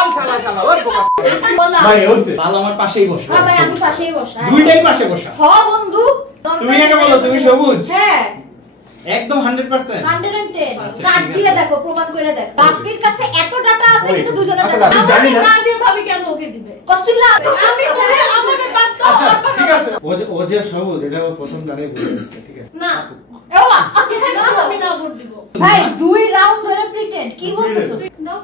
চল শালা শালা ওর বোকা ভাই হইছে লাল আমার পাশেই বসে হ্যাঁ ভাই আমি পাশেই বসা দুইটাই পাশে বসা হ্যাঁ বন্ধু তুমি আগে বলো তুমি সবুজ হ্যাঁ একদম 100% 110 কাট দিয়ে দেখো প্রমাণ করে দেখো বাপ্পির কাছে এত ডাটা আছে কিন্তু দুজনের আচ্ছা, ডাটা জানি না। না দিয়ে ভাবি কেন ওকে দিবে কস্তুল্লাহ আমি বলে আমাকে বাদ দাও আচ্ছা আর ঠিক আছে ও যে সবুজ এটা প্রথম গানে বলে দিচ্ছে ঠিক আছে না এওয়া না আমি না ভোট দিব ভাই দুই রাউন্ড ধরে প্রিটেন্ড কি বলতেছস দাও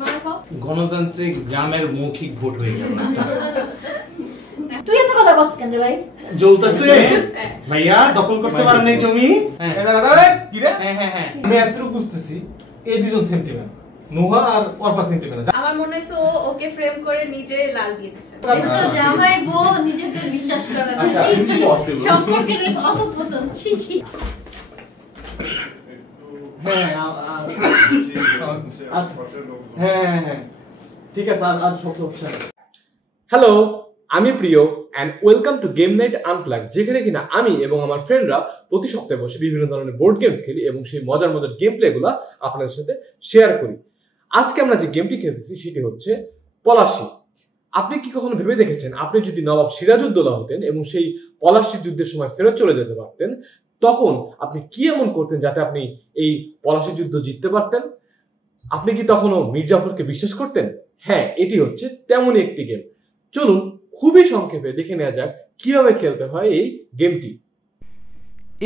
মার খাও গণতান্ত্রিক জামের মৌখিক ভোট হয়ে গেল না তুই এত কথা বলছিস কেন রে ভাই জ্বলতেছে ভাইয়া দখল করতে পারেন নাই জমি কি রে হ্যাঁ হ্যাঁ হ্যাঁ আমি এতটুকু বুঝতেছি এই দুজন সেন্টিমেন্ট নোহা আর অর্পা সেন্টিমেন্ট আমার মনে হইছে ও ওকে ফ্রেম করে নিজে লাল দিয়ে দিছে তো জামাই বউ নিজেকে বিশ্বাস করে না আচ্ছা, ছি ছি impossible. সম্পর্কের অধপতন ছি ছি হ্যাঁ আচ্ছা হ্যাঁ হ্যাঁ ঠিক আছে আর শব্দ হচ্ছে না হ্যালো আমি প্রিয় and welcome to game night unplug, যেখানে কিনা আমি এবং আমার ফ্রেন্ডরা প্রতি সপ্তাহে বসে বিভিন্ন ধরনের বোর্ড গেমস খেলি এবং সেই মজার মজার গেম প্লেগুলো আপনাদের সাথে শেয়ার করি। আজকে আমরা যে গেমটি খেলতেছি সেটি হচ্ছে পলাশী। আপনি কি কখনো ভেবে দেখেছেন আপনি যদি নবাব সিরাজউদ্দৌলা হতেন এবং সেই পলাশী যুদ্ধের সময় ফেরত চলে যেতে পারতেন, তখন আপনি কি এমন করতেন যাতে আপনি এই পলাশী যুদ্ধ জিততে পারতেন? আপনি কি তখনও মীর জাফরকে বিশ্বাস করতেন? হ্যাঁ, এটি হচ্ছে তেমনই একটি গেম। চলুন খুবই সংক্ষেপে দেখে নেওয়া যাক কিভাবে খেলতে হয় এই গেমটি।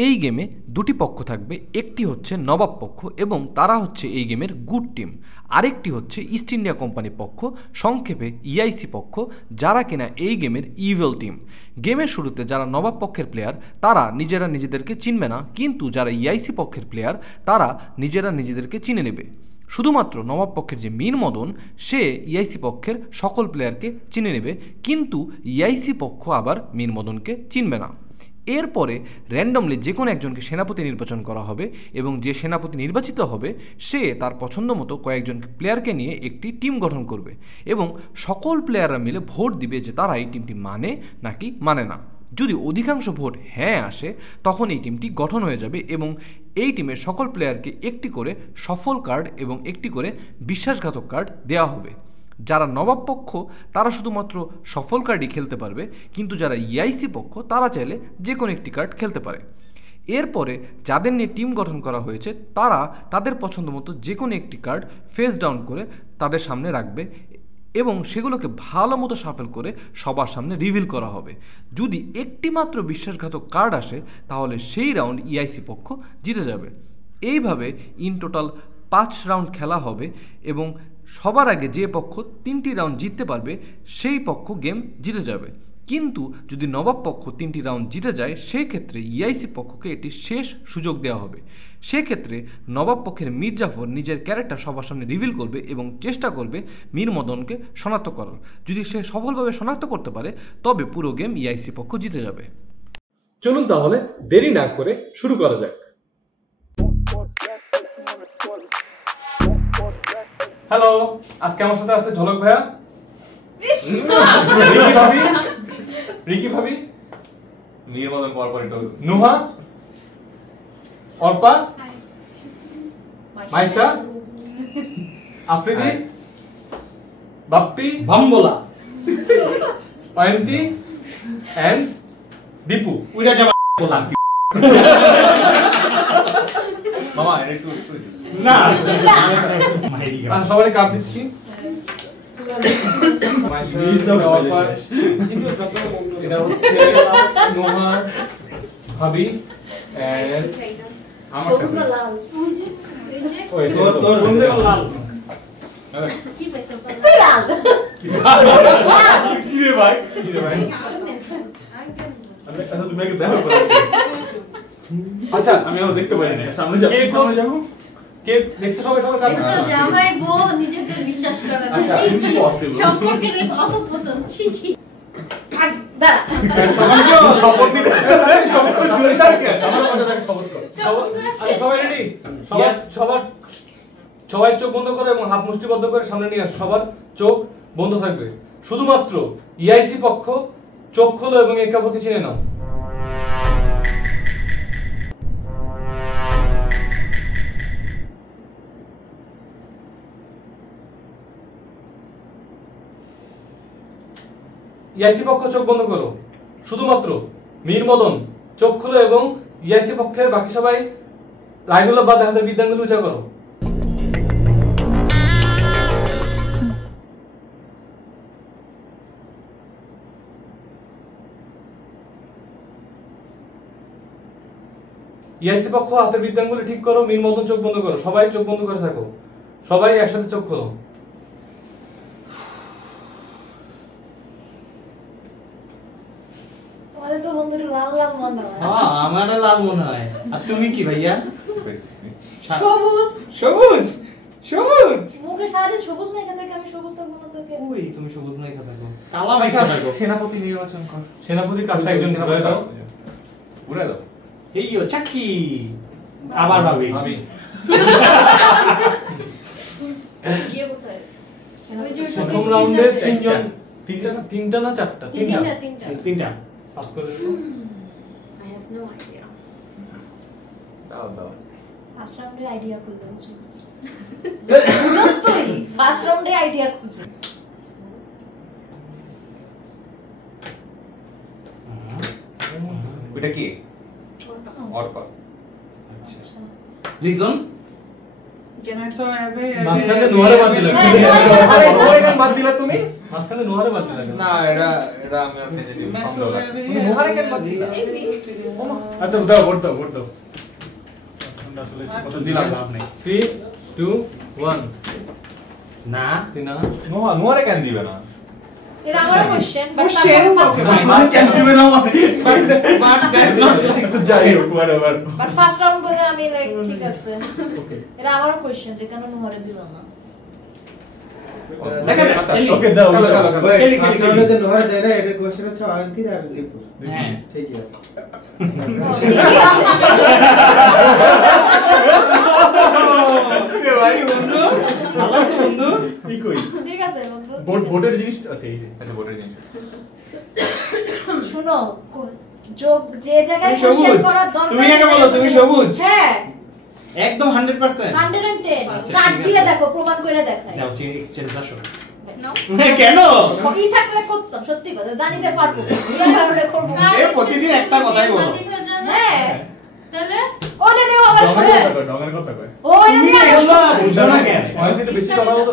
এই গেমে দুটি পক্ষ থাকবে, একটি হচ্ছে নবাব পক্ষ এবং তারা হচ্ছে এই গেমের গুড টিম, আরেকটি হচ্ছে ইস্ট ইন্ডিয়া কোম্পানি পক্ষ, সংক্ষেপে ইআইসি পক্ষ, যারা কিনা এই গেমের ইভিল টিম। গেমের শুরুতে যারা নবাব পক্ষের প্লেয়ার তারা নিজেরা নিজেদেরকে চিনবে না, কিন্তু যারা ইআইসি পক্ষের প্লেয়ার তারা নিজেরা নিজেদেরকে চিনে নেবে। শুধুমাত্র নবাব পক্ষের যে মীর মদন সে ইআইসি পক্ষের সকল প্লেয়ারকে চিনে নেবে, কিন্তু ইআইসি পক্ষ আবার মীর মদনকে চিনবে না। এরপরে র্যান্ডমলি যে কোনো একজনকে সেনাপতি নির্বাচন করা হবে এবং যে সেনাপতি নির্বাচিত হবে সে তার পছন্দ মতো কয়েকজন প্লেয়ারকে নিয়ে একটি টিম গঠন করবে এবং সকল প্লেয়াররা মিলে ভোট দিবে যে তারা এই টিমটি মানে নাকি মানে না। যদি অধিকাংশ ভোট হ্যাঁ আসে তখন এই টিমটি গঠন হয়ে যাবে এবং এই টিমের সকল প্লেয়ারকে একটি করে সফল কার্ড এবং একটি করে বিশ্বাসঘাতক কার্ড দেওয়া হবে। যারা নবাব পক্ষ তারা শুধুমাত্র সফল কার্ডই খেলতে পারবে, কিন্তু যারা ইআইসি পক্ষ তারা চাইলে যে কোনো একটি কার্ড খেলতে পারে। এরপরে যাদের নিয়ে টিম গঠন করা হয়েছে তারা তাদের পছন্দ মতো যে কোনো একটি কার্ড ফেস ডাউন করে তাদের সামনে রাখবে এবং সেগুলোকে ভালো মতো শাফেল করে সবার সামনে রিভিল করা হবে। যদি একটি মাত্র বিশ্বাসঘাতক কার্ড আসে তাহলে সেই রাউন্ড ইআইসি পক্ষ জিতে যাবে। এইভাবে ইন টোটাল 5 রাউন্ড খেলা হবে এবং সবার আগে যে পক্ষ 3টি রাউন্ড জিততে পারবে সেই পক্ষ গেম জিতে যাবে। কিন্তু যদি নবাব পক্ষ 3টি রাউন্ড জিতে যায় সেই ক্ষেত্রে ইআইসি পক্ষকে এটি শেষ সুযোগ দেওয়া হবে। সেক্ষেত্রে নবাব পক্ষের মীর জাফর নিজের ক্যারেক্টার সবার সামনে রিভিল করবে এবং চেষ্টা করবে মীর মদনকে শনাক্ত করার। যদি সে সফলভাবে শনাক্ত করতে পারে তবে পুরো গেম ইআইসি পক্ষ জিতে যাবে। চলুন তাহলে দেরি না করে শুরু করা যাক। হ্যালো, আজকে আমার সাথে আছে ঝলক ভাইয়া, রিকি ভাবি, মীর মদন পরপর একটু নুহা, অর্পা, মাইশা, আফ্রিদি, বাপ্পি, বাম্বলা অয়ন্তী এন্ড দীপু। উইরা জামা বলা মামা একটু না সবাই কাপ দিচ্ছি। এটা হচ্ছে নোহা, ভাবি এন্ড আমার সবুজ না লাল তোর বন্ধু লাল কি পাইছো তুই লাল কি রে ভাই আঙ্কেল আচ্ছা তুমি আগে দেখো আচ্ছা আমি আর দেখতে পারি না সামনে যাবো সামনে যাবো কে দেখছো? সবাই সবাই কাপ তো জামাই বউ নিজেকে বিশ্বাস করে না আচ্ছা, ছি ছি impossible. সম্পর্কের অধপতন ছি ছি দাঁড়া শপথ দিতে শপথ জোরে থাকে আমার মধ্যে থেকে খবর কর। শপথ করে শেষ। সবাই রেডি? Yes. সবাই চোখ বন্ধ করে এবং হাত মুষ্টিবদ্ধ করে সামনে নিয়ে আসো। সবার চোখ বন্ধ থাকবে, শুধুমাত্র ইআইসি পক্ষ চোখ খোলো এবং একে অপরকে চিনে নাও। ইআইসি পক্ষ চোখ বন্ধ করো। শুধুমাত্র মীর মদন চোখ খোলো এবং ইআইসি পক্ষের বাকি সবাই রাইদুল্লাহ বাদে হাতের বিদ্যাঙ্গুলি উঁচা করো। ইআইসি পক্ষ হাতের বিদ্যাঙ্গুলি ঠিক করো, মীর মদন চোখ বন্ধ করো। সবাই চোখ বন্ধ করে থাকো, সবাই একসাথে চোখ খোলো। আরে তো বন্ধুরা লাল লাল মনে হয়। হ্যাঁ আমার লাল মনে হয়। আর তুমি কি ভাইয়া? সবুজ। সবুজ সবুজ মুখে সারাদিন সবুজ মেখে থাকে, আমি সবুজ থাকবো না তোকে। ওই তুমি সবুজ নাই কথা থাকো, কালা মাইকা থাকো। সেনাপতি নির্বাচন কর। সেনাপতির কার্ডটা একজন ঘুরে দাও। ঘুরে দাও। এইও চাকি আবার ভাবি ভাবি গিয়ে কোথায়? ওই যে প্রথম রাউন্ডে তিনটা না চারটা? তিনটা পাস করে দিও। I have no idea. দাও দাও। ফার্স্ট রাউন্ডে আইডিয়া খুঁজে বুঝছিস তুই ফার্স্ট রাউন্ডে আইডিয়া খুঁজে। ওইটা কি? অর্পা। লিজন মাঝখানে নোয়ারে বাদ দিলা। আরে নোয়ারে কেন বাদ দিলা তুমি? মাঝখানে নোয়ারে বাদ দিলা। না এটা আমি আর ফেজে দিব সন্দেহ লাগে। তুমি নোয়ারে কেন বাদ দিলা? আচ্ছা দাও, ভোট দাও, ভোট দাও। আসলে কত দিলাম লাভ নাই। 3 2 1 না তুই না নোয়ারে কেন দিবে না? এটা আমার question but but first round বলে আমি লাইক ঠিক আছে। এটা আমার কোশ্চেন যে কেন নোয়ারে দিল না। আচ্ছা ওকে দাও। ফার্স্ট রাউন্ডে যে নোয়ারে দেয় না, এটা কোশ্চেন হচ্ছে অয়ন্তীর আর দীপুর। হ্যাঁ ঠিকই আছে। ভাই বন্ধু ভালো আছে বন্ধু কি কই ঠিক আছে বন্ধু। ভোটের জিনিস আছে এই যে। আচ্ছা ভোটের জিনিস। শুনো যে জায়গায় তুমি সবুজ। কোশ্চেন করার দরকার তুমি আগে বলো, তুমি সবুজ? হ্যাঁ একদম 100%। 110 আচ্ছা, কার্ড ঠিক দিয়ে আছে। দেখো, প্রমাণ করে দেখাই। যাও চেঞ্জ এক্সচেঞ্জ আসো। No. কেন? ই থাকলে করতাম, সত্যি কথা জানিতে পারবো। ইয়া কারণে করব। এ প্রতিদিন একটা কথাই বলো। হ্যাঁ তাহলে ওরে দেও আবার শুনে। ডগের কথা কয়। ওরে তুমি দেও এগুলো বুঝো না কেন? অনেকটা বেশি কথা বলতো।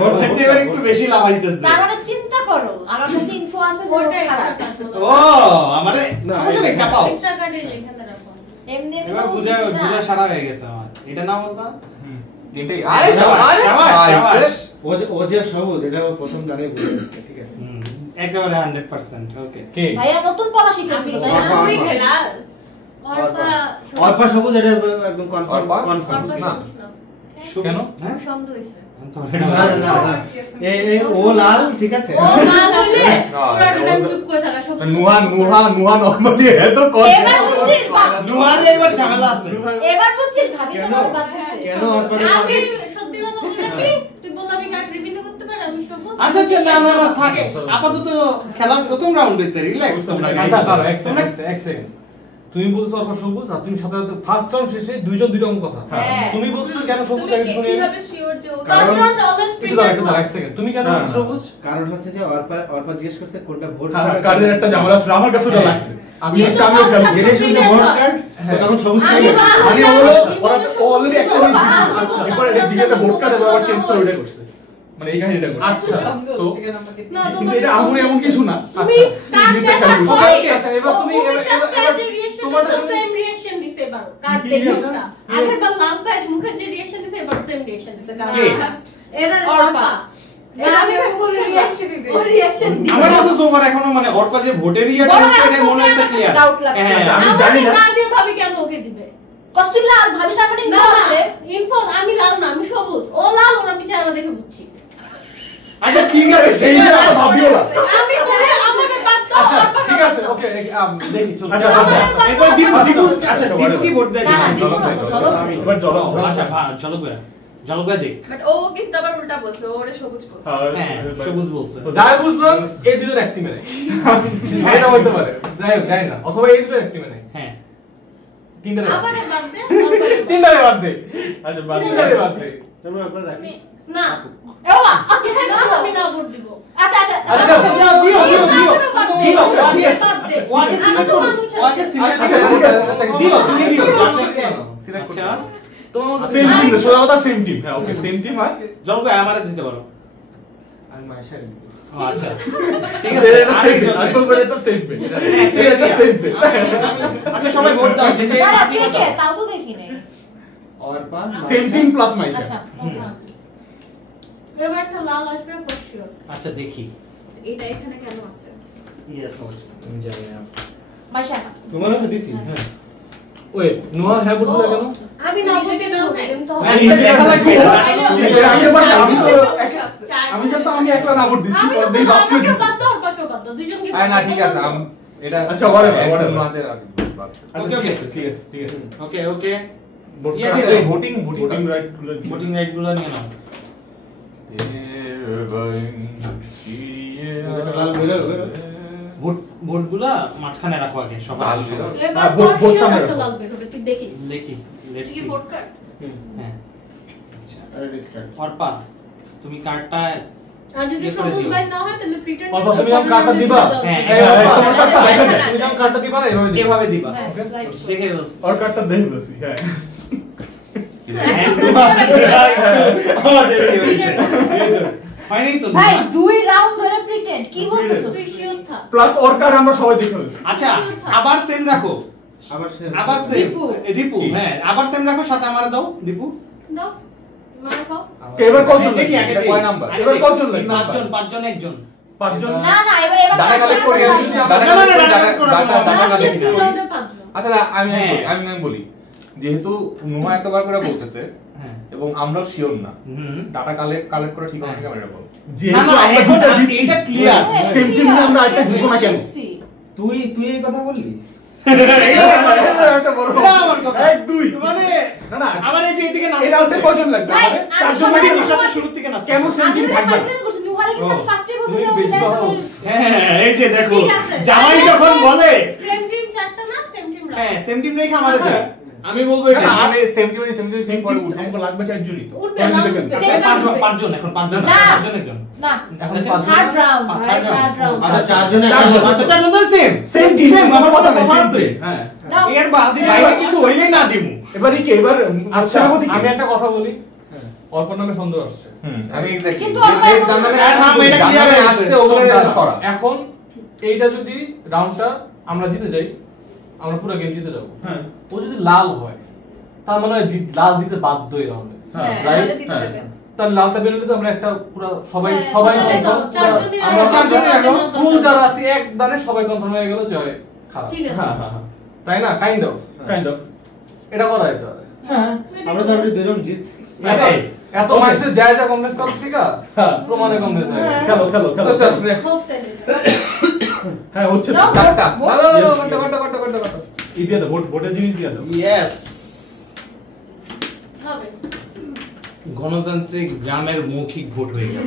ভোট দিতে এবার একটু বেশি লাভাইতেছে। তার মানে চিন্তা করো, আমার কাছে ইনফো আছে যে ওটা ও খারাপ। ও আমারে সমস্যা নেই, চাপাও। এক্সট্রা কার্ডে এখানে রাখো। এমনি এমনি এবার তো বুঝা বুঝছিস না। বুঝা সারা হয়ে গেছে আমার। এটা না বলতো? তিনটেই আরে শাবাশ, শাবাশ। ও যে সবুজ, এটা ও প্রথম জানে বুঝে গেছে। ঠিক আছে। একেবারে 100%। ওকে কে ভাইয়া নতুন পড়া শিখে আমি দিছো তাই না? তুমি খেলাল অর্পা সবুজ, এটা একদম কনফার্ম অর্পা? কনফার্ম। না। কেন? হ্যাঁ সন্দেহ হইছে। এই ও লাল, ঠিক আছে। ও লাল হইলে না, পুরো টাইম ও- চুপ করে থাকা সব। নুহা নরমালি এত এবার বুঝছিস নুহারে এবার ঝামেলা আছে। এবার বুঝছিস ভাবি কেন? তোমার বাদ দিছে। কেন অর্পা আমি সত্যি কথা বলতে কি তুই বললি আমি কার্ড রিভিল করতে পারি, আমি সব বলছি। আচ্ছা আচ্ছা না না না থাক। আপাতত খেলার প্রথম রাউন্ড হইছে, রিল্যাক্স তোমরা। আচ্ছা দাঁড়াও এক সেকেন্ড। তুমি বলছো অল্প সবুজ আর তুমি সাথে সাথে ফার্স্ট রাউন্ড শেষে দুইজন দুই রকম কথা। হ্যাঁ। তুমি বলছো কেন সবুজ তুমি আগে শুনি। কিভাবে শিওর যে ও কারণ- ফার্স্ট রাউন্ড অলওয়েজ একটু দাঁড়াও, একটু প্রিপেয়ার। দাঁড়াও, এক সেকেন্ড। তুমি কেন বলছো সবুজ? কারণ হচ্ছে যে অর্পা জিজ্ঞেস করছে কোনটা ভোট। কার্ডের একটা ঝামেলা ছিল আমার কাছে ওটা লাগছে। আমি কিন্তু আমিও খেলবো। first জিজ্ঞেস করছে ভোট কার্ড, ও তখন সবুজ আমি খাইলো। লাল, আমি লাল, বললো জীবনে ও অলরেডি একটা জিনিস দিছে। আচ্ছা, এরপর এদিকে একটা ভোট কার্ড আবার চেঞ্জ করে ওইটা করছে। মানে এই কাহিনীটা করছে। আচ্ছা So, না কিন্তু এটা আমুর এমন কিছু না। তুমি কার্ড জিনিসটা দেখার খেয়াল পরে করছি। আচ্ছা, এবার তুমি যে রিঅ্যাকশন তোমারটা তো তুমি- সেম রিঅ্যাকশন দিতে পারো কার্ড কি দেখে reaction? ওটা আগের বার লাল পায় মুখের যে রিঅ্যাকশন দিতে এবার সেম রিঅ্যাকশন দিতে কারণ কে? এরা অর্পা। এরা দেখে কোন রিঅ্যাকশন দিতে ও রিঅ্যাকশন দিতে আমার কাছে সোফার এখনো মানে অর্পা যে ভোটের ইয়েটা বড় হচ্ছে এটা একটা মনে হচ্ছে আমার কাছে ক্লিয়ার। doubt লাগছে। হ্যাঁ আমি আমি জানি না। না দিয়ে ভাবি কেন ওকে দিবে কস্তুল্লা আর ভাবি তারপরে না ইনফো আছে। ইনফো আমি লাল না আমি সবুজ ও লাল ওর আমি চেহারা দেখে বুঝছি আচ্ছা ঠিক আছে সেই যে আর ভাবিও না। আমি বলে আমাকে বাদ দাও আচ্ছা অর্পা ঠিক আছে ওকে দেখি চলো। আচ্ছা, আচ্ছা, আচ্ছা। এরপর দীপু আচ্ছা দীপু কি ভোট দেয় না, জানেন? দীপু না তো, চলো। এবার চলো। আচ্ছা জলগয়া জলগয়া দেখ। বাট ও কিন্তু আবার উল্টা বলছে ওরে সবুজ বলছে হ্যাঁ সবুজ বলছে। যাই বুঝলাম এই দুজন এক টিমে নেই। এটা হতে পারে। যাই হোক জানি না। অথবা এই দুজন এক টিমে নেই। হ্যাঁ তিনটা আবার বাদ দে তিনটারে বাদ দে। আচ্ছা বাদ তিনটারে বাদ দে। তোমরা আপনারা রাখি। তুমি না এ বাবা না আমি না ভোট দিব আচ্ছা আচ্ছা আচ্ছা যাও দিও দিও দিও দিও ওয়াকে সিলেক্ট করো ওয়াকে সিলেক্ট দিও তুমি দিও সিলেক্ট আচ্ছা তোমার সেম টিম না সোজা কথা সেম টিম হ্যাঁ ওকে সেম টিম হয় জলকে আমারে দিতে পারো আমি মাইশা দিব আচ্ছা ঠিক আছে এটা সেম টিম আঙ্কেল করে এটা সেম টিম এটা সেম টিম আচ্ছা সবাই ভোট দাও যে যে দাঁড়া কে কে তাও তো দেখি নাই और पान সেম টিম প্লাস মাইশা আচ্ছা এবারটা লাল আসবে ফর শিওর আচ্ছা দেখি এটা এখানে কেন আছে ইয়েস আমি জানি না মাইশা তোমারও তো দিছি হ্যাঁ ওই নোয়া হ্যাঁ বলতে কেন আমি না ভোটে না তুমি তো হ্যাঁ নিজে দেখা লাগবে আমি জানতাম আমি একলা না ভোট দিছি আমি পর তো দেই বাপ করে আমাকে দিছি বাদ দাও বাকি বাদ দাও দুইজনকে না ঠিক আছে এটা আচ্ছা বলে একজন মাতে রাখি ওকে ওকে ঠিক আছে ঠিক আছে ওকে ওকে ভোট ইয়ে করা দিও। ভোটিং ভোটিং রাইট গুলো ভোটিং রাইট গুলো নিয়ে নাও লাল বেরো বেরো ভোট ভোট গুলা মাঝখানে রাখো আগে সবার লাল আগে। বেরো। এবার ভোট ফর সামনে শিওর রাখো। তো লাল বের হবে তুই দেখি লিখি লেটস তুই কি সি ভোট কার্ড হ্যাঁ আচ্ছা আরে ডিসকার্ড অর্পা তুমি কার্ডটা আর যদি ইয়ে করে সবুজ দিও। ভাই না হয় তাহলে প্রিটেন্ড অল্প তুমি যখন কার্ডটা দিবা হ্যাঁ, এই তোমার কার্ডটা হ্যাঁ, দেখা যায় হ্যাঁ, তুমি যখন কার্ডটা দিবা না এভাবে দিবা এভাবে দিবা হ্যাঁ, okay? slide করে। দেখে বলছি और কার্ডটা দেই বলছি হ্যাঁ হয়নি তো ভাই দুই রাউন্ড ধরে প্রিটেন্ড কি বলতেছস তুই শিওর থাক প্লাস और কার্ড আমরা সবাই দেখে ফেলছি আচ্ছা আবার সেম রাখো আবার সে আবার সেম দীপু। দীপু হ্যাঁ আবার সেম রাখো সাথে আমারে দাও দীপু দাও মার খাও এবার কতজন দেখি আগে এটা দেখি। কয় নাম্বার? আগে এবার দেখি। কতজন লাগবে? পাঁচজন একজন পাঁচজন না না এবার এবার ডাটা কালেক্ট করে ডাটা না, না, কালেক্ট না, করে না, না, ডাটা না, না, ডাটা লাস্টে কালেক্ট দুই করি রাউন্ডে পাঁচজন আচ্ছা আমি হ্যাঁ। আমি বলি যেহেতু নুহা এতবার করে বলতেছে হ্যাঁ এবং আমরাও শিওর না হুম ডাটা কালেক্ট করে ঠিক হবে কিনা এটা বল যেহেতু না, না, আমরা এখন দুটো দিচ্ছি এটা ক্লিয়ার হ্যাঁ, সেম টিম নিয়ে আমরা একটা জিতবো না কেন জিতছি। তুই তুই এই কথা বললি একটা বড় এটা আমার কথা। এক দুই মানে না না আমার এই যে এদিকে নাচতে এটা হচ্ছে কয়জন লাগবে ভাই, আমাদের আমি চারজন সবাই- লাগবে নিশাতে শুরু থেকে নাচতে কেন সেম আমি টিম ওটা থাকবে ফার্স্ট করছি নুহারে কিন্তু আমি ও, ফার্স্টে বলছি তুমি যে বেশি আমি কথা যাই বলছো। হ্যাঁ এই যে দেখো ঠিক আছে। জামাই যখন বলে সেম টিম চারটা না সেম টিম হ্যাঁ সেম টিম রেখে আমাদের দেয় আমি বলবো না, এটা আমি সেম টিম পরে উঠে আমাকে লাগবে চারজনই তো উঠবে কোন না দিকে কেন? উঠবে। আচ্ছা, পাঁচজন এখন পাঁচজন না। একজন না এখন পাঁচজন। থার্ড রাউন্ড ভাই Third round. থার্ড রাউন্ড আচ্ছা চারজনে আচ্ছা চারজন তো সেম সেম টিম আমার কথা নাই সেম আছে টিম হ্যাঁ দাও এর বাদে বাইরে কিছু হইলে না দিমু এবারে কি এবার আচ্ছা সেনাপতি আমি একটা কথা বলি অল্পর নামে সন্দেহ আসছে আমি এক্স্যাক্টলি কিন্তু যে আমরা এখন- জানলামে হ্যাঁ, এটা clear হয়ে আসছে গেছে। ওগুলো দাঁড়া। সরা এখন এইটা যদি রাউন্ডটা আমরা জিতে যাই আমরা পুরো গেম জিতে যাবো হ্যাঁ ও যদি লাল হয় তার মানে হয় লাল দিতে বাধ্য এই রাউন্ডে হ্যাঁ Right? তাহলে জিতে যাবে তার লালটা বেরোলে তো আমরা একটা পুরো সবাই হ্যাঁ, সবাই সেটাই তো, confirm, চারজনই আমরা রাখো, চারজনই চারজনই রাখো রাখো। ফুল যারা আছে এক দানে সবাই কনফার্ম হয়ে গেল জয় খারাপ ঠিক আছে। হ্যাঁ হ্যাঁ হ্যাঁ তাই না কাইন্ড অফ কাইন্ড অফ এটা করা যেতে পারে হ্যাঁ আমরা তো অলরেডি দুজন জিতছি এটাই এত মানুষের যায় যা কনভিন্স করার থেকে হ্যাঁ প্রমাণে কনভিন্স হয়ে গেছে। খেলো খেলো খেলো আচ্ছা হোপ তাহলে হ্যাঁ হচ্ছে তো দাও। চারটা ভোট- করতে ই দিয়ে দাও ভোটের জিনিস দিয়ে দাও ইয়েস হবে গণতান্ত্রিক গ্রামের মৌখিক ভোট হয়ে গেল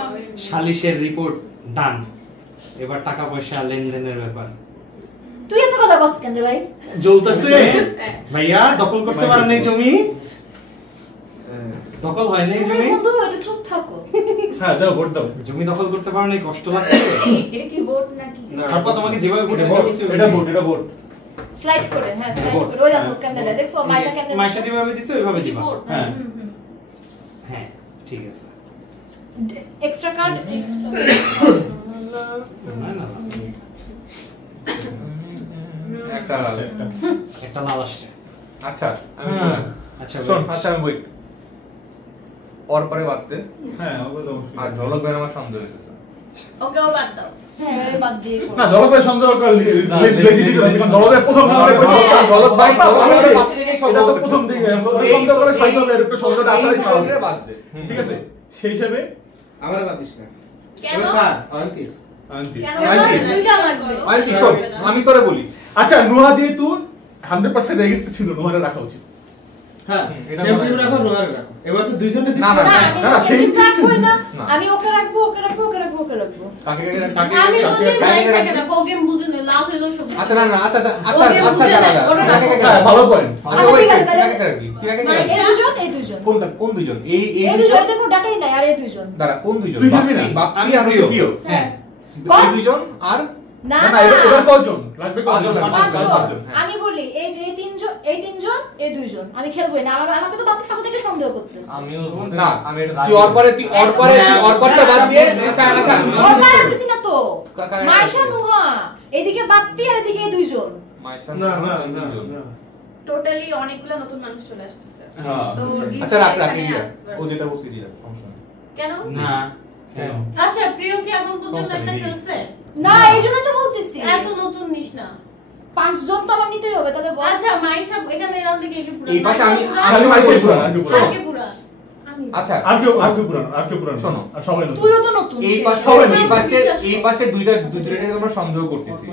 হবে সালিশের রিপোর্ট ডান এবার টাকা পয়সা লেনদেনের ব্যাপার তুই এত কথা বলছিস কেন রে ভাই জ্বলতেছে ভাইয়া দখল করতে পারেন নাই জমি দখল হয় নাই তুমি জমি বন্ধু একটু চুপ থাকো হ্যাঁ দাও ভোট দাও জমি দখল করতে পারেন নাই কষ্ট লাগছে এটা কি ভোট নাকি তারপর তোমাকে যেভাবে ভোট এটা ভোট এটা ভোট এটা ভোট স্লাইড করে হ্যাঁ স্লাইড ভোট। করে ওই দেখো কেমনে দেয় দেখছো মাইশা কেমনে মাইশা যেভাবে দিছে ওইভাবে দিবা ভোট। হ্যাঁ হুম হুম হ্যাঁ ঠিক আছে এক্সট্রা কার্ড না, না, না। একটা একটা লাল আসছে আচ্ছা আমি হ্যাঁ, আচ্ছা শোন wait। আচ্ছা আমি বই ওর পরে বাদতে হ্যাঁ ওগুলো অবশ্যই। আর ঝলক বের আমার সন্দেহ হইতেছে ওকে ও বাদ দাও হ্যাঁ এবারে বাদ দিয়ে করো। না জলবায়ু সন্দেহ করে লেজিটিস আছে কারণ জলবায়ু প্রথম না হলে ঝলক ভাই ফার্স্ট থেকেই সব এটা তো বলতেছে। প্রথম দিকে সন্দেহ করে সাইকেল এর উপর সন্দেহটা আসাই এই স্বাভাবিক ঝলকরে বাদ দে ঠিক আছে সেই হিসাবে আমার বাদ দিস না কেন এবার কার অন্তির আন্টি কেন আন্টি। দুইটা লাগবে আমি কি শোন আমি তোরে বলি আচ্ছা নুহা যেহেতু 100% রেজিস্টার ছিল নুহারে রাখা উচিত হ্যাঁ সেম টিম রাখো নোয়ারে রাখো এবার তো দুইজনে না না না, না আমি সেম সেম রাখবোই না। না। আমি ওকে রাখবো, ওকে রাখবো, ওকে রাখবো, ওকে রাখবো। কাকে আমি বলি ভাই কাকে থেকে না প্রোগ্রাম বুঝে না লাল হইলো সব আচ্ছা না না আচ্ছা ওকে বুঝে না, ওরা রাখো। ভালো পয়েন্ট। আচ্ছা আচ্ছা, ওই ঠিক আছে, তাহলে- কাকে রাখবি তুই কাকে এই রাখবি দুজন, এই দুজন। কোনটা কোন দুইজন এই এই দুজন, এতে কোনো ডাটাই নাই, আর এই দুজন। দাঁড়া কোন দুইজন তুই খেলবি না? বাপ্পি আর প্রিয় হ্যাঁ। এই দুইজন আর না, না এবার কয়জন লাগবে? পাঁচজন কয়জন? লাগবে। পাঁচজন। পাঁচজন, হ্যাঁ। আমি বলি এই যে এই তিনজন, এই তিনজন, এই দুইজন। আমি খেলবোই না। আমাকে তো বাপ্পি ফাঁসা থেকে সন্দেহ করতেছে। আমিও না তুই ওর পরে ওর পরটা বাদ দিয়ে আচ্ছা আচ্ছা ওর বাইরে রাখতেছি না তো। কাকা- মাইশা, নুহা, এদিকে বাপ্পি আর এদিকে এই দুইজন। মাইশা না না এই না দুইজন। না টোটালি অনেকগুলো নতুন মানুষ চলে আসতেছে হ্যাঁ। তো আচ্ছা রাখ easily ইলিয়াস আসতে পারবে। ও যেটা বসে দিয়ে যাবে সমস্যা নেই কেন না আচ্ছা প্রিয় কি এখন পর্যন্ত একটা খেলছে না, এই জন্যই তো বলতেছি। এত নতুন নিস না পাঁচজন তো আমার নিতেই হবে, তাহলে বল। আচ্ছা মাইশা এখানে এই রাউন্ডে কে পুরো এই পাশে আমি খালি মাইশাই পুরান, আর কেউ পুরান। আগে পুরো আমি। আচ্ছা আর কেউ পুরানো শোনো। আর সবাই নতুন তুইও তো নতুন। এই পাশে সবাই এই পাশে দুইটা আমরা সন্দেহ করতেছি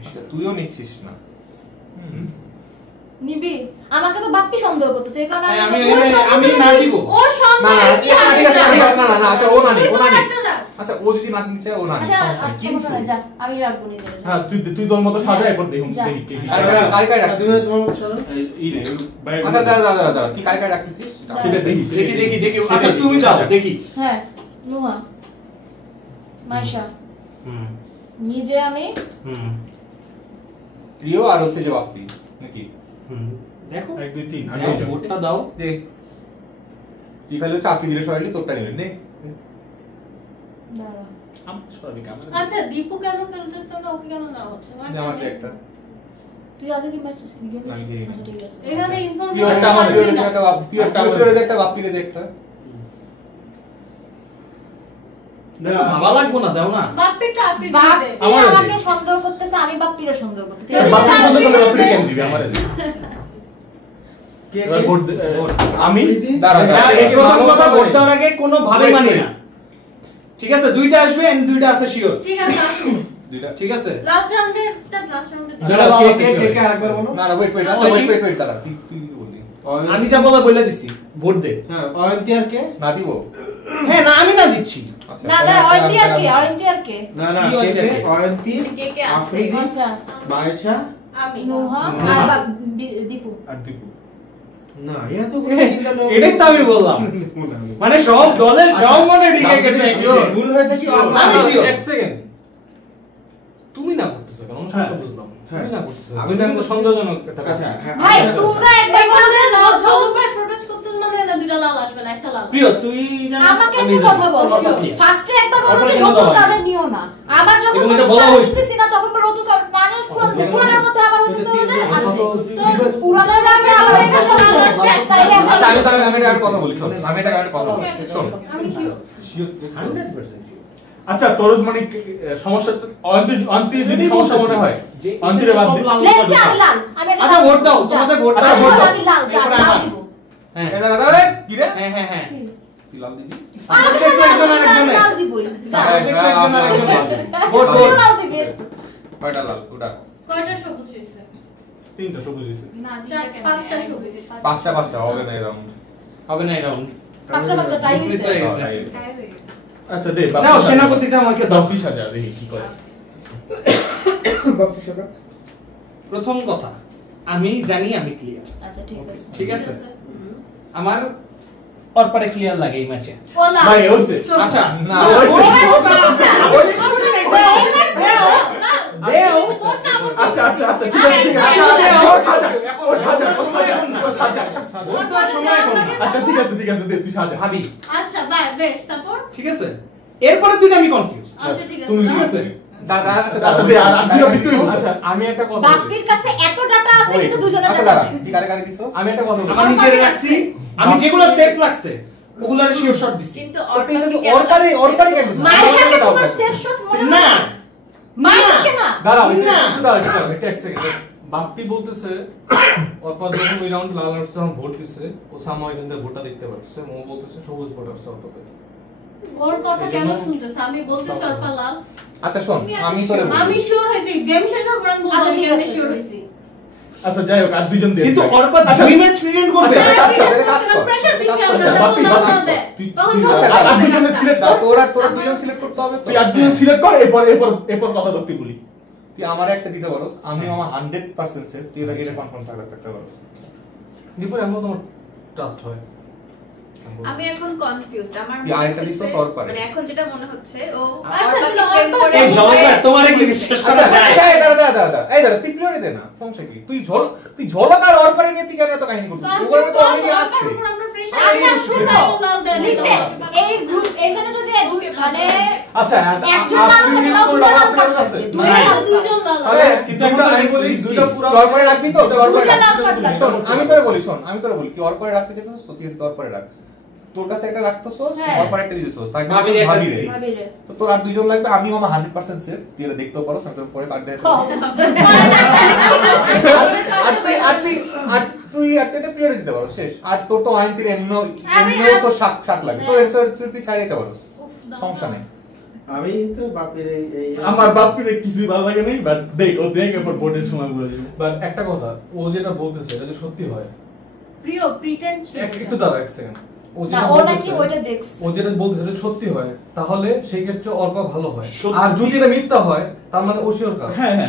আচ্ছা তুইও নিচ্ছিস না নিবি? আমাকে তো বাপ্পি সন্দেহ করতেছে, এই কারণে হ্যাঁ, আমি আমি না দিব। ওর সন্দেহ না, না, কি ঠিক আছে, ঠিক আছে, আছে? ঠিক আছে, না, না, না, আচ্ছা, ও না নিক, তুই ও না তোর নিক। একটা রাখ। আচ্ছা ও যদি না নিতে চায় ও না নিক, আচ্ছা, সমস্যা নেই। সমস্যা নাই, যা, আমি রাখবো নিজে নিজে। হ্যাঁ তুই তোর মতো সাজা এরপর দেখুন যা। দেখি কে কি আরে, করে। কার কার রাখছিস? তুমি তোমার চলো আচ্ছা দাঁড়া তুই কার কার রাখতেছিস সেটা দেখি দেখি আচ্ছা তুমি দাও দেখি। হ্যাঁ, নুহা, মাইশা, নিজে আমি। প্রিয় আর হচ্ছে যে বাপ্পি নাকি দেখো 1 2 3 আর দাও, দুইজন। ভোটটা দাও। দে তুই খালি হচ্ছে আপনি দিলে সরাইলি তোরটা নেবেন দে দাঁড়া। আমার সরাবি ক্যামেরা। আচ্ছা দীপু কেন খেলতেছে না ওকে কেন না হচ্ছে না যে আমাকে একটা তুই আগে কি ম্যাচ গেম? আমি খেলি না। আচ্ছা ঠিক আছে। এখানে প্রিয়টা আমার ইনফরমেশন প্রিয়টা একটা বাপ্পি প্রিয়টা একটা বাপ্পিরে দে একটা ভালো লাগবো না, দাও না। বাপ্পিটা আপনি বাপ্পি দিবে আমার আছে। আমাকে সন্দেহ করতেছে, আমি বাপ্পিরে সন্দেহ করতেছি। যদি বাপ্পির সাথে বাপ্পি করলে বাপ্পি দেবে- কেন দিবে আমারে দে। কে এবার কে ভোট দে- আমি দাঁড়া না, এই একটু প্রথম মানুষ কথা হবে। ভোট দেওয়ার আগে কোনো ভাবে Wait, মানি wait. না। ঠিক আছে, দুইটা আসবে এন্ড দুইটা আছে শিওর। ঠিক আছে আসুন দুইটা ঠিক আছে। লাস্ট রাউন্ডে লাস্ট রাউন্ডে দাঁড়াও, কে আরেকবার বলো না না ওয়েট আচ্ছা ওয়েট দাঁড়া তুই কি বললি আমি যা বলা বলে দিছি, ভোট দে। হ্যাঁ অয়ন্তী আর কে না দিব হ্যাঁ না, আমি না দিচ্ছি। আচ্ছা না দাঁড়া, অয়ন্তী আর কে? অয়ন্তী আর কে? না না কি কে অয়ন্তী কে আর কে? অয়ন্তী কে কে আছে? আফ্রিদি আচ্ছা, মায়েশা আমি নুহা নুহা। আর দীপু। আর দীপু। না এরা তো এটাই তো আমি বললাম, মানে সব দলের সব মনে ঢুকে গেছে। ভুল হয়ে থাকি আমি sure। এক সেকেন্ড। তুমি না করতেছো কেন? আমি সেটা বুঝলাম না। তুমি না করতেছো। আমি তুমি না কিন্তু সন্দেহজনক একটা আচ্ছা কথা। হ্যাঁ, ভাই আচ্ছা, তোমরা একবার এখানে বলতে লাল ঝলকায় প্রোটেস্ট করতেছ মানে না দুইটা লাল আসবে না একটা লাল প্রিয় তুই জানিস আমাকে আমি একটা কথা বলো। জানি। ফার্স্টে একবার বলো তারপরে যে কেন নতুন দেওয়া কারণে হয়নি? নিও না। আবার যখন এগুলো এটা নতুন বলা কারণে হয়েছে। নিতেছি না তখন পর নতুন কারণ মানুষ পুরানোর মধ্যে আবার হইতেছে যে আছে। তো পুরানোর মধ্যে আবার এটা চলে আসবে। তাইলে আচ্ছা আমি একটা কথা বলি শোন আমি একটা কথা বলি শোন আমি শিওর 100% আচ্ছা তোর মানে সমস্যা তো- অন্তি যদি সমস্যা মনে হয় যে অন্তিরে বাদ দে। সব লাল লেটস কার্ড আমি লাল। আমি একটা আচ্ছা, লাল ভোট দাও, দিব। যা। তোমাদের ভোট দাও। আচ্ছা, ভোট দাও। আমি লাল, যা, এরপরে লাল আমার। দিব। হ্যাঁ এই দাঁড়া কি রে হ্যাঁ হ্যাঁ হ্যাঁ। তুই লাল দিবি আমি দেখছো একজন আরেকজনের? লাল দিবই। যা। দেখছো একজন আরেকজনের? ভোট তুইও লাল দিবি। কয়টা লাল ওটা কয়টা সবুজ হইছে তিনটা সবুজ হয়েছে। না, পাঁচটা সবুজ পাঁচটা হবে না এরকম হবে না এই রাউন্ড। পাঁচটা টাইম Dismiss হইছে। হয়ে গেছে। আচ্ছা দে দাও, সেনাপতিটা আমাকে দাও। 20,000 দেখি কি করে। বাপ্পি সাহেব প্রথম কথা, আমি জানি আমি ক্লিয়ার। আচ্ছা ঠিক আছে। ঠিক আছে, আমার পরপরে ক্লিয়ার লাগে এই ম্যাচে। ও লাল ভাই, হইছে। আচ্ছা না আচ্ছা ঠিক আছে ঠিক আছে। ও সাজা ভোট দেওয়ার সময় এখন না। আচ্ছা ঠিক আছে দে তুই সাজা। ভাবি, আচ্ছা বাই বেশ তারপর ঠিক আছে, এরপরে দুইটা আমি কনফিউজ। আচ্ছা ঠিক আছে তুমি ঠিক আছে, দাঁড়া আচ্ছা দে আর তুই বল। আচ্ছা আমি একটা কথা বলি। বাপ্পির কাছে এত ডাটা আছে কিন্তু দুজনের আচ্ছা ডাটা দাঁড়া নেই। তুই কারে দিছস আমি একটা কথা বলি। আমার নিজের রাখছি, আমি যেগুলো সেফ লাগছে ওগুলোর শিওর শট দিছি। কিন্তু ওর পারে কেন দিছস মাইশাকে তোমার সেফ শট মনে না, না মাইশাকে না দাঁড়াও না। দাঁড়াও একটা সেকেন্ড। বাপ্পি বলতেছে ওর পর যখন ওই রাউন্ড লাল আসছে তখন ভোট দিছে ও সামা এখান থেকে ভোটটা দেখতে পারছে মো বলতেছে সবুজ ভোট আসছে ওর পথে। ওর কথা কেন শুনতেছ আমি বলতেছি অল্প লাল আচ্ছা শোন আমি তোরে বলি। আমি শিওর হইছি গেম শেষ হওয়ার পর আমি আচ্ছা, বলবো ঠিক কেমনে আছে। শিওর হইছি আচ্ছা যাই হোক আর দুইজন দিয়ে কিন্তু অর্পা দুই ম্যাচ রিটেন করবে। প্রেসার দিছি আমরা যখন লাল না দেয় তখন আর দুইজন সিলেক্ট কর। তোরা দুইজন সিলেক্ট করতে হবে। তুই আর দুইজন সিলেক্ট কর, এরপর কথা বলতে বলি। তুই আমার একটা দিতে পারোস, আমি আমার 100% সেফ, তুই এটা কনফার্ম থাকতে একটা পারোস। দীপুর এখন তোমার ট্রাস্ট হয়। আমি এখন কনফিউজড। আমার তুই আরেকটা দিছো সর পারে। মানে এখন যেটা মনে হচ্ছে ও আচ্ছা, আচ্ছা ফ্রেম করে এই জলবা তোমারে কি বিশ্বাস করা যায়? আচ্ছা দাদা এই দাদা তুই প্রিয়রে দে না, সমস্যা কি? তুই ঝলক আর অর পারে নিয়ে তুই কেন এত কাহিনী করছিস? ওগুলো তো অলরেডি আছে। আচ্ছা শুনো, লিসেন, এই গ্রুপ এখানে যদি মানে আচ্ছা একজন লাল থাকে না, দুটো লাল থাকে, দুইজন লাল। আরে কিন্তু একটা আমি বলি দুইটা পুরো তোর পরে রাখবি তো, তোর পরে দুটো লাল রাখবি। কাট শোন আমি তোরে বলি কি ওর পরে রাখতে চাইছিস তো, ঠিক আছে তোর পরে রাখ। তোর কাছে একটা রাখতেছস, হ্যাঁ। ওর পরে একটা দিতেছস, তাই না? ভাবিরে একটা দিছি। ভাবিরে তো তোর আর দুইজন লাগবে, আমি মামা 100% সেফ, তুই এটা দেখতেও পারোস, আমি তোর পরে কাট দেখাই। আর তুই একটা প্রিয়রে দিতে পারো শেষ। আর তোর তো আইন তীর এমনি তো শাক লাগে, সো তুই ছাড়িয়ে দিতে পারোস, সমস্যা নেই। আমি তো বাপের এই আমার বাপকে কিছুই ভালো লাগে নাই, বাট দেখ ও দেখে পর বোর্ডের সময় বলে দিব। বাট একটা কথা, ও যেটা বলতেছে এটা যদি সত্যি হয়, প্রিয় প্রিটেন্ড একটু দাঁড়া এক সেকেন্ড। না, ও নাকি ওইটা দেখছে। ও যেটা বলতেছে এটা সত্যি হয়, তাহলে সেই ক্ষেত্রে অর্পা ভালো হয়। সত্যি- আর যদি এটা মিথ্যা হয় তার মানে ও শিওর কার। হ্যাঁ হ্যাঁ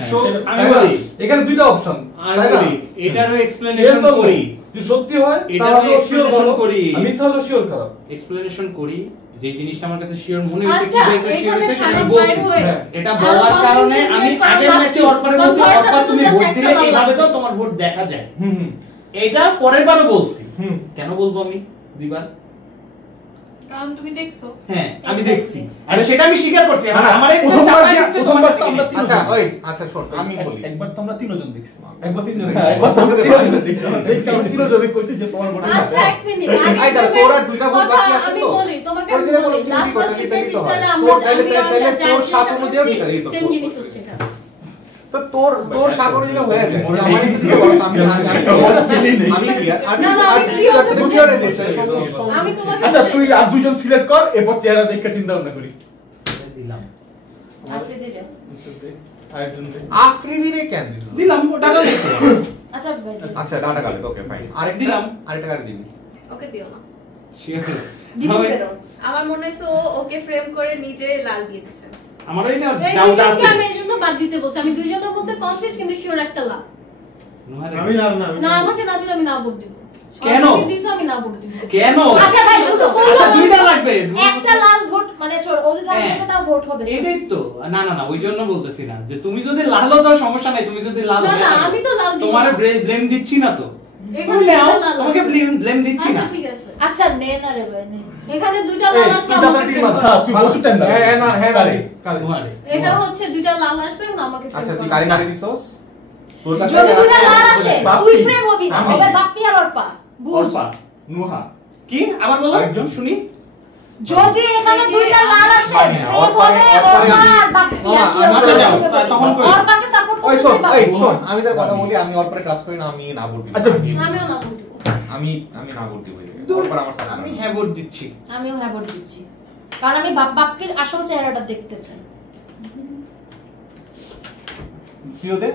আমি বলি, এখানে দুইটা অপশন, আমি বলি এটারও এক্সপ্লেনেশন করি। যদি সত্যি হয় এটারও তাহলে ও শিওর explanation ভালো, করি। আর মিথ্যা হলে শিওর খারাপ। এক্সপ্লেনেশন করি, যে জিনিসটা আমার কাছে শিওর মনে হয়েছে, আচ্ছা, কি হয়েছে শিওর এখানে হয়েছে সেটা খারাপ বলছি। বাইর হয়ে। হ্যাঁ, এটা আর বলার confusion কারণে আমি create করা আগের লাভ ম্যাচে কি? অর্পারে বলছি, Confusion অর্পা টা তো তুমি just ভোট একটা দিলে লাভ এইভাবে লাগবে। দাও, তোমার ভোট দেখা যায়। হুম হুম এটা পরের বারও বলছি। হুম। কেন বলবো আমি দুইবার? কারণ তুমি দেখছো। হ্যাঁ আমি দেখছি, আরে সেটা আমি স্বীকার করছি। না, না, আমার এই প্রথমবার চাপায় দিয়া- দিচ্ছে প্রথমবার তোমার তো আমরা দিকে। আচ্ছা ওই আচ্ছা শোন আমি বলি, একবার তো আমরা তিনজন দেখছি। একবার তিনজন হ্যাঁ, একবার তো আমরা তিনজন দেখছি। দেখতে আমরা তিনজন কইতে যে তোমার বোর্ডে আচ্ছা এক মিনিট। এই দাঁড়া, তোর আর দুইটা ভোট বাকি আছে আমি তো? বলি তোমাকে তোর আমি যেটা বলি বলতে লাস্ট দিতে মাস দিতে থেকে হয়। আমরা তোর তাইলে তোর সাত অনুযায়ী দিতে দিতে সেম জিনিস হচ্ছে এটা। তো তোর সাগর যেটা হয়ে যায় মনে আমার একটু বলো, আমি ক্লিয়ার। না, না, আমি clear হতে বলছি। ক্লিয়ারে দিয়েছি আমি তোমাকে আচ্ছা তুই আর দুইজন সিলেক্ট কর, এরপর চেহারা দেখে চিন্তা ভাবনা করি। দিলাম আফ্রিদিরে। আরেকজন দে। আফ্রিদিরে কেন দিল? দিলাম, ওটা তো দেখো। আচ্ছা ভাই, আচ্ছা ডাটা কালেক্ট, ওকে ফাইন। আরেক দিলাম। আরেকটা কারে দিবি? ওকে দিও না। দিদিকে দাও। আমার মনে হচ্ছে ও ওকে ফ্রেম করে নিজে লাল দিয়ে দিছে। আমার এটা এই ডাউট জিনিসটা আছে। আমি এইজন্য বাদ দিতে বলছি। আমি দুইজনের মধ্যে কনফিউজ, কিন্তু শিওর একটা লাল। আমি লাল না, না আমাকে না দিলে আমি না ভোট দিব। কেন? আমাকে দিছো আমি না ভোট দিব। কেন? আচ্ছা ভাই শুনো, আচ্ছা দুইটা লাগবে। একটা লাল ভোট মানে সর ও যদি লাল হ্যাঁ। থাকে তাও ভোট হবে। এটাই তো। না না না, ওই জন্য বলতেছি না যে তুমি যদি লালও দাও সমস্যা নাই, তুমি যদি লাল না, হয়ে না, থাকো, আমি তো লাল দিব তোমারে না। ব্লেম দিচ্ছি না তো। এখানে তুমি নাও, দুইটা লাল তোমাকে আছে। ব্লেম দিচ্ছি আচ্ছা না। ঠিক আছে। আচ্ছা নে না রে ভাই নে। এখানে দুইটা লাল এই, আসবে, তুই আমাকে তাড়াতাড়ি ফ্রেম মার। করো। হ্যাঁ, তুই প্রচুর টাইম হ্যাঁ হ্যাঁ না হ্যাঁ কারে? কারে তোমারে। এটা হচ্ছে দুইটা লাল আসবে না আমাকে ফ্রেম আচ্ছা তুই করো। কারে কারে দিছস? তোর কাছে যদি দুইটা লাল আসে বাপ্পি। তুই ফ্রেম হবি না, আমি। হবে বাপ্পি আর অর্পা। বুঝ। অর্পা, নুহা। কি আবার বলো আরেকজন? শুনি। যদি এখানে দুইটা লাল আসে হ্যাঁ, ফ্রেম অর্পারে- হবে অর্পারে অর্পা দিবি। আর বাপ্পি আর কি আচ্ছা, হবে? যাও, তখন কই? অর্পাকে সাপোর্ট ওই করছে শোন, এই বাপ্পি। শোন, আমি তোর কথা বলি, আমি ওর পরে ক্লাস করি না, আমি না ভোট দিব। আচ্ছা, আমিও না ভোট দিব। আমি না ভোট দিব। ওর পর আমার সাথে আমি হ্যাঁ ভোট দিচ্ছি। আমিও হ্যাঁ ভোট দিচ্ছি, কারণ আমি বাপ্পির আসল চেহারাটা দেখতে চাই। প্রিয় দে।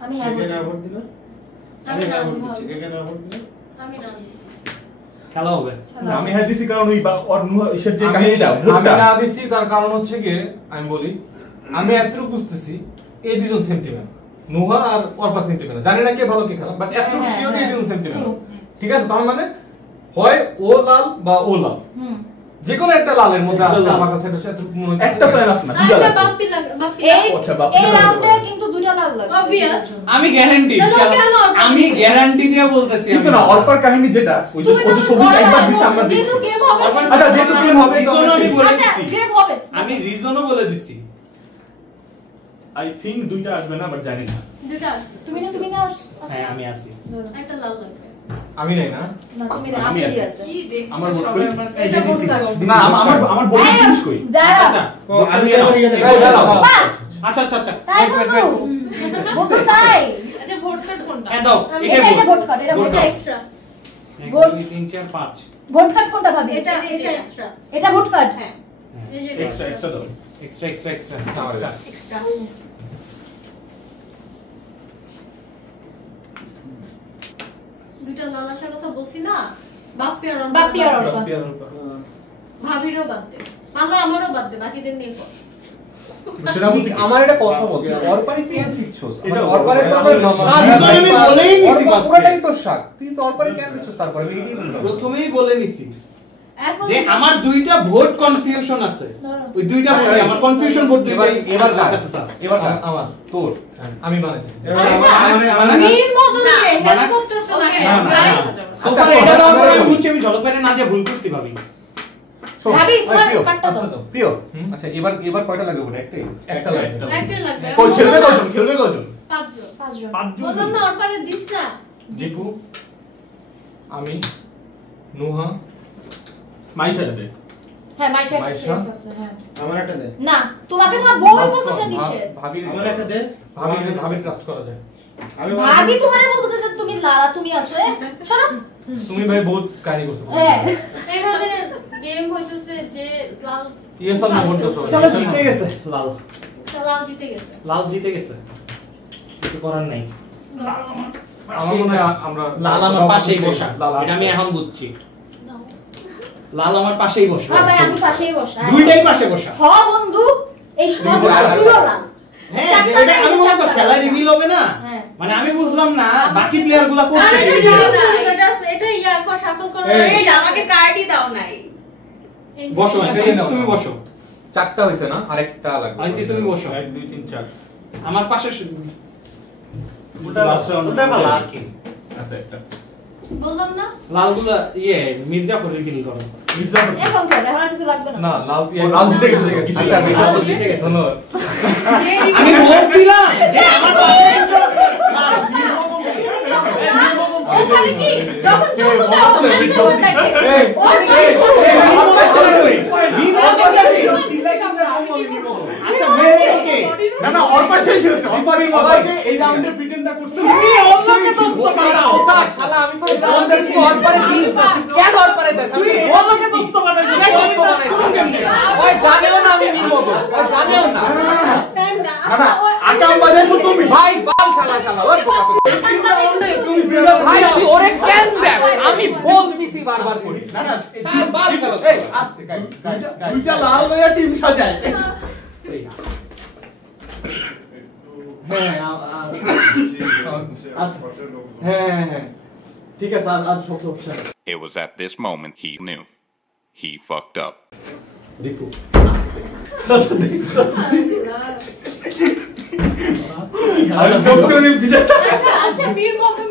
আমি হ্যাঁ ভোট কে না দিচ্ছি। ভোট দিল? আমি না ভোট দিব। দিচ্ছি, কে না ভোট দিল? আমি না দিছি। খেলা হবে। আমি হ্যাঁ দিছি কারণ ওই ওর নুহা ইসের যে আমি কাহিনীটা আমি ভোটটা না দিছি তার কারণ হচ্ছে কি, আমি বলি আমি এতটুকু বুঝতেছি এই দুজন সেন্টিমেন্ট, নুহা আর অর্পা সেন্টিমেন্ট, জানি না কে ভালো কে খারাপ, বাট এতটুকু হ্যাঁ, শিওর এই হ্যাঁ, দুজন সেন্টিমেন্ট। true। ঠিক আছে, তার মানে হয় ও লাল বা ও লাল, হুম। যে কোনো একটা লালের মধ্যে আছে। একটা লাল। আমার কাছে এটা এতটুকু মনে হচ্ছে। একটা তো এনাফ না, দুইটা আরেকটা লাগবে। বাপ্পি লাগে, বাপ্পি এই আচ্ছা, বাপ্পি এই না রাউন্ডে লাগবে। কিন্তু দুইটা লাল লাগবে। Obvious। আমি গ্যারান্টি, কেন অর্পা আমি দিচ্ছে? গ্যারান্টি দিয়ে বলতেছি। কিন্তু না অর্পার কাহিনী যেটা ওই যে তুমি ওই যে তো সবুজ বলো একবার না, দিছে আমরা যেহেতু দিছি। গেম হবে আচ্ছা, যেহেতু game হবে, রিজনও আমি বলে আচ্ছা দিচ্ছি। গ্রেভ হবে। আমি রিজনও বলে দিচ্ছি। আই থিংক দুইটা আসবে না, বাট জানি না। দুটো আসবে। তুমি না হ্যাঁ আমি আসি। একটা লাল লাগবে। আমি নাই না, না তুমি না আমি আমি আছি। আছে। কি দেখছিস আমার ভোট সবাই করি। আমার এটা ভোট কার্ড। না আমার বডি এই, চেঞ্জ কই। দাঁড়া। আচ্ছা ও, আমি এবার ইয়ে দেখবো। এই দাঁড়াও। আচ্ছা আচ্ছা আচ্ছা। তাই বন্ধু বন্ধু তাই আচ্ছা ভোট কার্ড কোনটা? হ্যাঁ দাও, এটা এটা ভোট কার্ড, এটা ভোট এটা কার্ড। এক্সট্রা। 1 2 3 4 5। ভোট কার্ড কোনটা ভাবি? এটা এক্সট্রা। এটা ভোট কার্ড। হ্যাঁ। এই যে এক্সট্রা এক্সট্রা দাও। Extra extra. দুইটা লালাসার কথা বলছি না, বাপ্পি আর বাপ্পি আর অর্পা। অর্পা। ভাবিরও বাদ দে, পারলে আমারও বাদ দে, বাকিদের নিয়ে কর। সেটা আমার একটা কথা বলতে, অর্পারে কেন দিচ্ছস? এটা অর্পারে তো আমি বলেই নিছি ফার্স্টে। পুরোটাই তো শাক, তুই তো অর্পারে কেন দিচ্ছস? তারপরে আমি এটাই বুঝলাম। প্রথমেই বলে নিছি এখন যে আমার দুইটা ভোট কনফিউশন আছে, ওই দুইটা ভোটে আমার কনফিউশন ভোট দুইটাই এবার আমার কাছে আছে। এবার আমার তোর আমি বানাইতেছি। মীর মদনকে হেল্প করতেছে না কেন? না, না, না। So far এটা দেওয়ার পরে আমি বুঝছি আমি ঝলকপারে না দিয়ে ভুল করছি ভাবি। ভাবি তোমার প্রিয়, কাটটা দাও। প্রিয়, আচ্ছা এবার কয়টা লাগবে ওটা? একটাই? একটা লাইন একটাই লাগবে। কই খেলবে কয়জন? খেলবে কয়জন? পাঁচজন। পাঁচজন। বললাম না অর্পারে দিস না। দীপু, আমি, নুহা, মাইশা যাবে। হ্যাঁ মাইশা মাইশা। সেফ আছে হ্যাঁ। আমার একটা দে। না তোমাকে তোমার বউই বলতেছে নিষেধ। ভাবির আমার একটা দে। ভাবি ট্রাস্ট করা যায়। আমি ভাবি তোমারে বলতেছে যে তুমি লালা তুমি আছো শোনো। তুমি ভাই বহুত কাহিনী করছো। হ্যাঁ এখানে গেম হইতেছে যে লাল ইয়েস আর নো বলতেছো। তাহলে জিতে গেছে লাল। লাল জিতে গেছে। লাল জিতে গেছে। কিছু করার নাই। আমার মনে হয় আমরা লাল আমার পাশেই বসা। লাল এটা আমি এখন বুঝছি। লাল আমার পাশেই বসা। হ্যাঁ ভাই আমি পাশেই বসা। দুইটাই পাশে বসা। হ বন্ধু এই সময় তুইও লাল। হ্যাঁ এটা আমি বলতো খেলা রিভিল হবে না। হ্যাঁ। মানে আমি বুঝলাম না বাকি প্লেয়ারগুলো করছে আরে reveal। এটা ইয়া কর শাফল করো। এই, এই আমাকে কার্ডই দাও নাই। বসো তুমি বসো। চারটা হইছে না? আরেকটা লাগবে। আইতে তুমি বসো। 1 2 3 4 আমার পাশে ওটা ভালো আর কি। আচ্ছা একটা। বললাম না লালগুলা মির্জাফর রিভিল করো। মির্জাফর এখন কেন এখন আর কিছু লাগবে না। না লাল লাল জিতে গেছে। আচ্ছা মির্জাফর জিতে গেছে। ধন্যবাদ। আমি বলছিলাম যে আমার পাশে ওখানে কি যখন যখন দেখে এই আচ্ছা মেয়েকে না না ওর পাশেই খেলছে। ওর পাশেই বলছে এই রাউন্ডে প্রিটেন্ডটা করছে। তুমি অন্যকে দোস্ত বানাও। শালা আমি তো বলতেছি অর্পারে দিস না। তুই কেন অর্পারে দিস? তুই অন্যকে দোস্ত বানাইছিস। দোস্ত বানাইছিস। ওই জানেও না আমি মিল মতো। ওই জানেও না। টাইম না না না আকাম বাজাইছো তুমি। ভাই বাল শালা ওর বোকা তো। তুমি দুইটা ভাই তুই ওরে কেন দেখ? আমি বলতিছি বারবার করে। না না শালা বাল খেলো। এই আস্তে দুইটা লাল লইয়া টিম সাজায়। হ্যাঁ আচ্ছা হ্যাঁ ঠিক আছে আর শক্ত হচ্ছে না। It was at this moment he knew. He fucked up. Dipu আমি চোখ করে বিজয়। আচ্ছা মীর মদন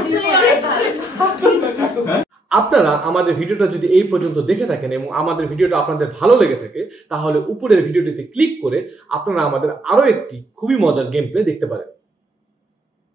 আসলে অনেক ভালো। আপনারা আমাদের ভিডিওটা যদি এই পর্যন্ত দেখে থাকেন এবং আমাদের ভিডিওটা আপনাদের ভালো লেগে থাকে তাহলে উপরের ভিডিওটিতে ক্লিক করে আপনারা আমাদের আরো একটি খুবই মজার গেম প্লে দেখতে পারেন।